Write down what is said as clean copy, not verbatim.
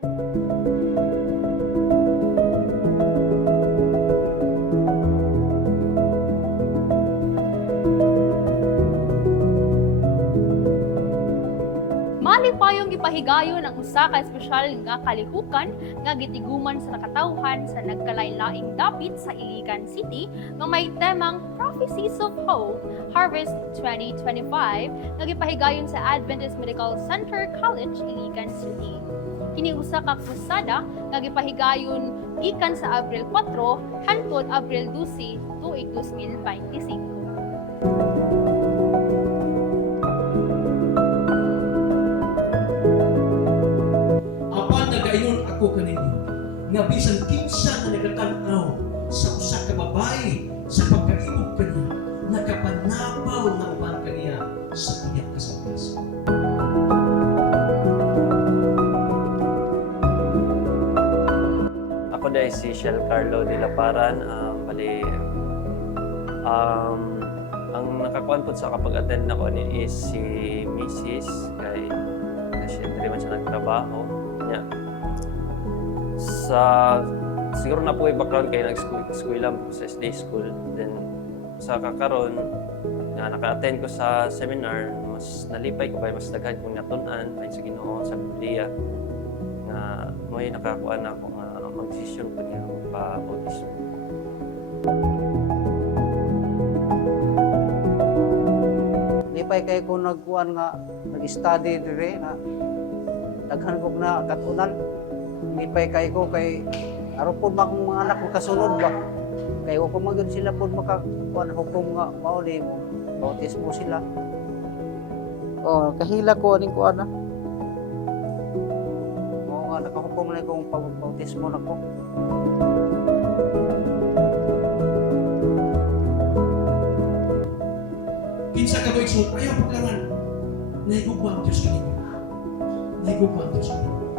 Malipayong gipahigayon ang usa ka espesyal nga kalihukan nga gitiguman sa nakatawhan sa nagkalain-laing dapit sa Iligan City nga may temang Prophecies of Hope Harvest 2025 nga gipahigayon sa Adventist Medical Center College, Iligan City. Kini usa ka krusada nga gipahigayon gikan sa Abril 4 hangtod Abril 12 tuig 2025. Nagayon ako kaninyo nga bisan kinsa nga nagatanaw sa usa ka babae sa pagkaimog kaniya nakapanapaw na uban kaniya sa iyang kasangkasan. Ako dahil si Shell Carlo de la Paran. Ang nakakuan po sa kapag-attend ako ni is si Mrs. kay siyempre man siya nagtrabaho. Yeah. Siguro na po yung background kayo nag-school lang po sa SD school. Then sa kakaroon, na naka-attend ko sa seminar, mas nalipay ko ba, mas daghan kong natunan ay sa Ginoo sa Biblia na may nakakuha na ako nga mag-decision ko niya pa-bautismo. Lipay kay ko nagkuan nga nag-study dire na daghan ko na katunan. Lipay kay ko kay aron pud akong mga anak makasunod ba. Kay wa ko magyud sila pud makakuan hukom nga mauli mo. Bautismo sila. Oh, kahila ko aning kuan na. Oo nga nakahukom na kong bautismo na ko. Kinsa ka mo igsuot ayaw paglangan. Naigugma ang Diyos kanimo. Naigugma ang Diyos kanimo.